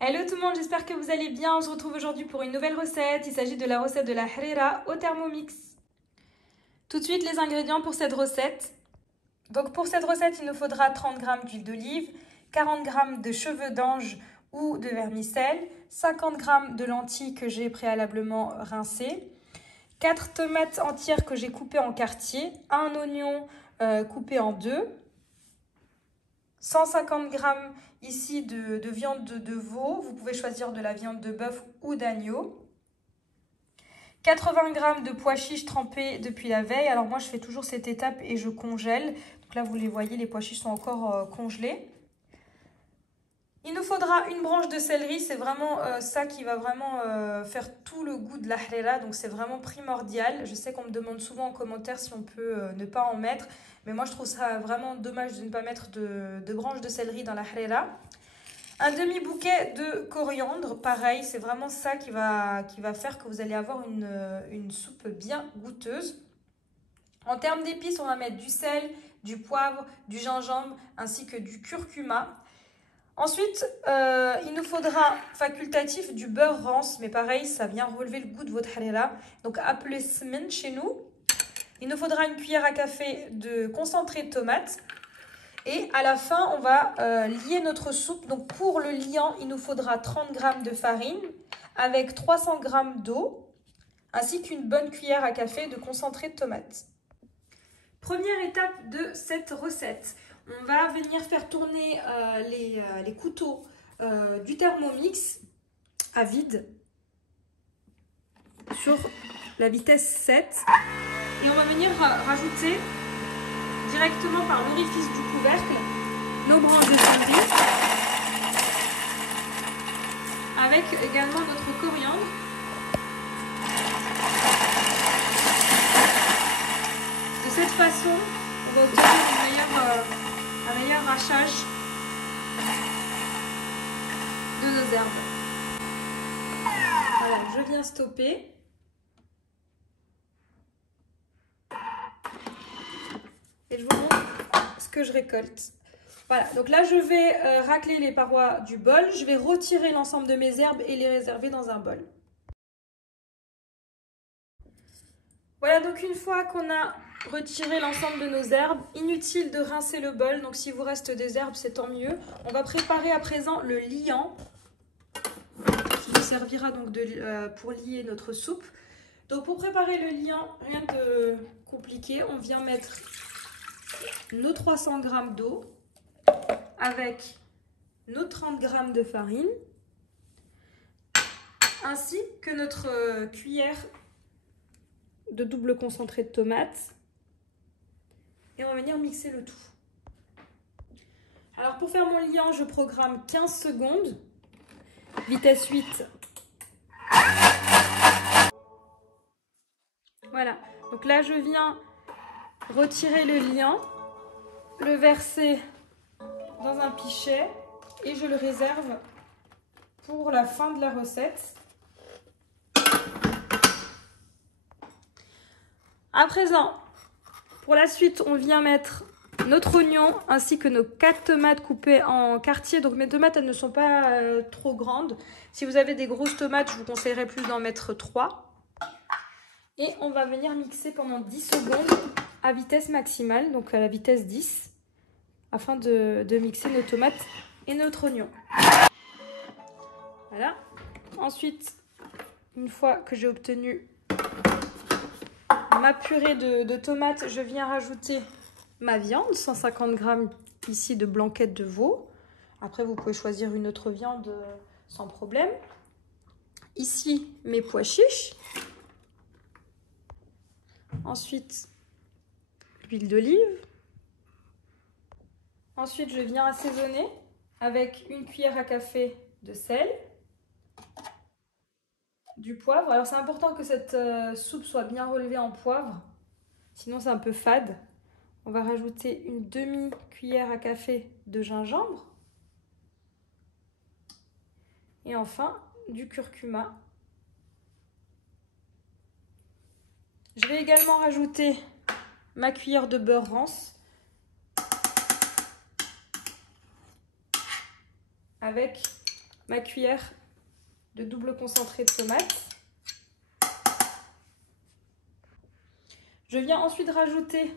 Hello tout le monde, j'espère que vous allez bien. On se retrouve aujourd'hui pour une nouvelle recette. Il s'agit de la recette de la harira au Thermomix. Tout de suite les ingrédients pour cette recette. Donc pour cette recette, il nous faudra 30 g d'huile d'olive, 40 g de cheveux d'ange ou de vermicelle, 50 g de lentilles que j'ai préalablement rincées, 4 tomates entières que j'ai coupées en quartiers, un oignon coupé en deux, 150 g ici de viande de veau, vous pouvez choisir de la viande de bœuf ou d'agneau. 80 g de pois chiches trempés depuis la veille. Alors moi je fais toujours cette étape et je congèle. Donc là vous les voyez, les pois chiches sont encore congelés. Il nous faudra une branche de céleri, c'est vraiment ça qui va vraiment faire tout le goût de la harira, donc c'est vraiment primordial. Je sais qu'on me demande souvent en commentaire si on peut ne pas en mettre, mais moi je trouve ça vraiment dommage de ne pas mettre de branche de céleri dans la harira. Un demi-bouquet de coriandre, pareil, c'est vraiment ça qui va faire que vous allez avoir une soupe bien goûteuse. En termes d'épices, on va mettre du sel, du poivre, du gingembre ainsi que du curcuma. Ensuite, il nous faudra facultatif du beurre rance, mais pareil, ça vient relever le goût de votre harira. Donc appelé smen chez nous. Il nous faudra une cuillère à café de concentré de tomate. Et à la fin, on va lier notre soupe. Donc pour le liant, il nous faudra 30 g de farine avec 300 g d'eau, ainsi qu'une bonne cuillère à café de concentré de tomate. Première étape de cette recette. On va venir faire tourner les couteaux du Thermomix à vide sur la vitesse 7. Et on va venir rajouter directement par l'orifice du couvercle nos branches de céleri avec également notre coriandre. De cette façon, on va obtenir un meilleur hachage de nos herbes. Voilà, je viens stopper. Et je vous montre ce que je récolte. Voilà, donc là je vais racler les parois du bol. Je vais retirer l'ensemble de mes herbes et les réserver dans un bol. Voilà, donc une fois qu'on a retiré l'ensemble de nos herbes, inutile de rincer le bol. Donc s'il vous reste des herbes, c'est tant mieux. On va préparer à présent le liant qui nous servira donc pour lier notre soupe. Donc pour préparer le liant, rien de compliqué, on vient mettre nos 300 g d'eau avec nos 30 g de farine ainsi que notre cuillère de double concentré de tomate et on va venir mixer le tout. Alors pour faire mon liant, je programme 15 secondes, vitesse 8. Voilà, donc là je viens retirer le liant, le verser dans un pichet et je le réserve pour la fin de la recette. À présent, pour la suite, on vient mettre notre oignon ainsi que nos 4 tomates coupées en quartiers. Donc mes tomates, elles ne sont pas trop grandes. Si vous avez des grosses tomates, je vous conseillerais plus d'en mettre 3. Et on va venir mixer pendant 10 secondes à vitesse maximale, donc à la vitesse 10, afin de mixer nos tomates et notre oignon. Voilà. Ensuite, une fois que j'ai obtenu ma purée de tomates, je viens rajouter ma viande, 150 g ici de blanquette de veau. Après, vous pouvez choisir une autre viande sans problème. Ici, mes pois chiches. Ensuite, l'huile d'olive. Ensuite, je viens assaisonner avec une cuillère à café de sel, du poivre. Alors c'est important que cette soupe soit bien relevée en poivre, sinon c'est un peu fade. On va rajouter une demi-cuillère à café de gingembre. Et enfin, du curcuma. Je vais également rajouter ma cuillère de beurre rance avec ma cuillère de double concentré de tomate. Je viens ensuite rajouter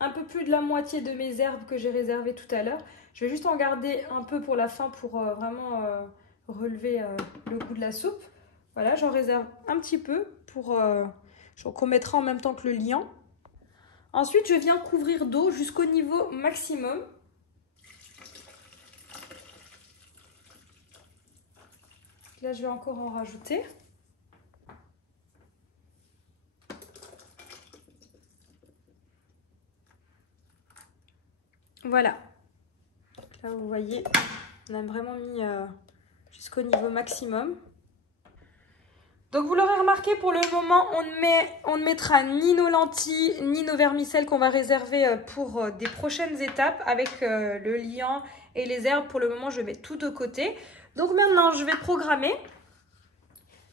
un peu plus de la moitié de mes herbes que j'ai réservées tout à l'heure. Je vais juste en garder un peu pour la fin pour vraiment relever le goût de la soupe. Voilà, j'en réserve un petit peu pour qu'on mettra en même temps que le liant. Ensuite, je viens couvrir d'eau jusqu'au niveau maximum. Là, je vais encore en rajouter. Voilà. Là, vous voyez, on a vraiment mis jusqu'au niveau maximum. Donc, vous l'aurez remarqué, pour le moment, on ne mettra ni nos lentilles, ni nos vermicelles qu'on va réserver pour des prochaines étapes avec le liant et les herbes. Pour le moment, je mets tout de côté. Donc, maintenant, je vais programmer.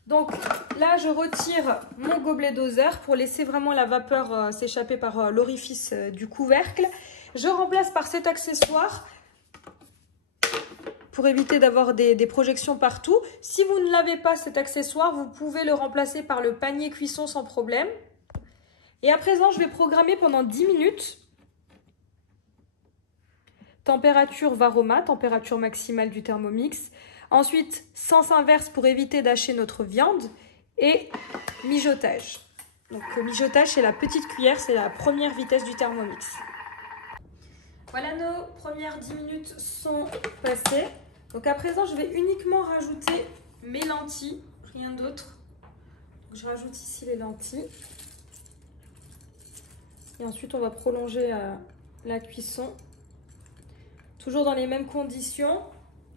Donc, là, je retire mon gobelet doseur pour laisser vraiment la vapeur s'échapper par l'orifice du couvercle. Je remplace par cet accessoire pour éviter d'avoir des projections partout. Si vous ne l'avez pas, cet accessoire, vous pouvez le remplacer par le panier cuisson sans problème. Et à présent, je vais programmer pendant 10 minutes. Température Varoma, température maximale du Thermomix. Ensuite, sens inverse pour éviter d'hacher notre viande. Et mijotage. Donc, mijotage, c'est la petite cuillère, c'est la première vitesse du Thermomix. Voilà, nos premières 10 minutes sont passées. Donc à présent, je vais uniquement rajouter mes lentilles, rien d'autre. Je rajoute ici les lentilles. Et ensuite, on va prolonger la cuisson. Toujours dans les mêmes conditions.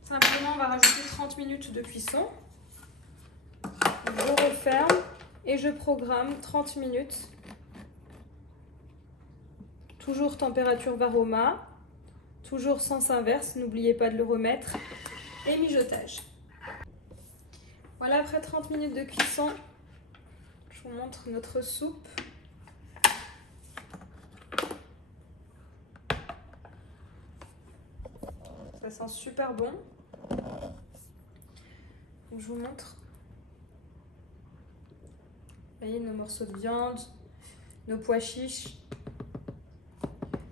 Simplement, on va rajouter 30 minutes de cuisson. Je referme et je programme 30 minutes. Toujours température Varoma, toujours sens inverse, n'oubliez pas de le remettre, et mijotage. Voilà, après 30 minutes de cuisson, je vous montre notre soupe. Ça sent super bon. Donc, je vous montre. Vous voyez nos morceaux de viande, nos pois chiches.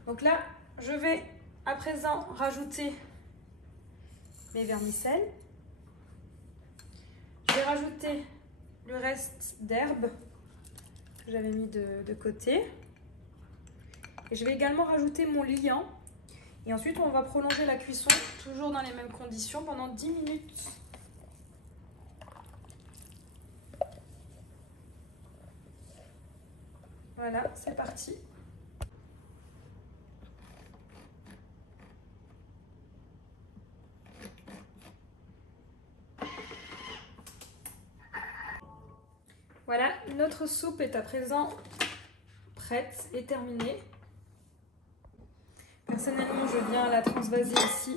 Donc là, je vais à présent rajouter mes vermicelles. Je vais rajouter le reste d'herbes que j'avais mis de côté. Et je vais également rajouter mon liant. Et ensuite, on va prolonger la cuisson, toujours dans les mêmes conditions, pendant 10 minutes. Voilà, c'est parti. Voilà, notre soupe est à présent prête et terminée. Personnellement, je viens la transvaser ici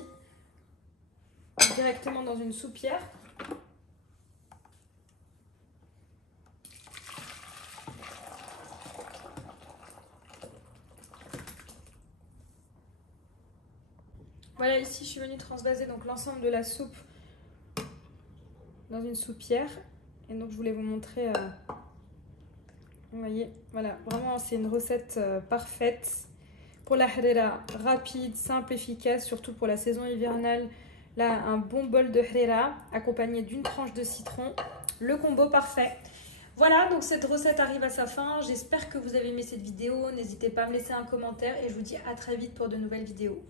directement dans une soupière. Voilà, ici je suis venue transvaser donc l'ensemble de la soupe dans une soupière. Et donc je voulais vous montrer, vous voyez, voilà, vraiment c'est une recette parfaite pour la harira, rapide, simple, efficace, surtout pour la saison hivernale. Là, un bon bol de harira accompagné d'une tranche de citron, le combo parfait. Voilà, donc cette recette arrive à sa fin. J'espère que vous avez aimé cette vidéo. N'hésitez pas à me laisser un commentaire et je vous dis à très vite pour de nouvelles vidéos.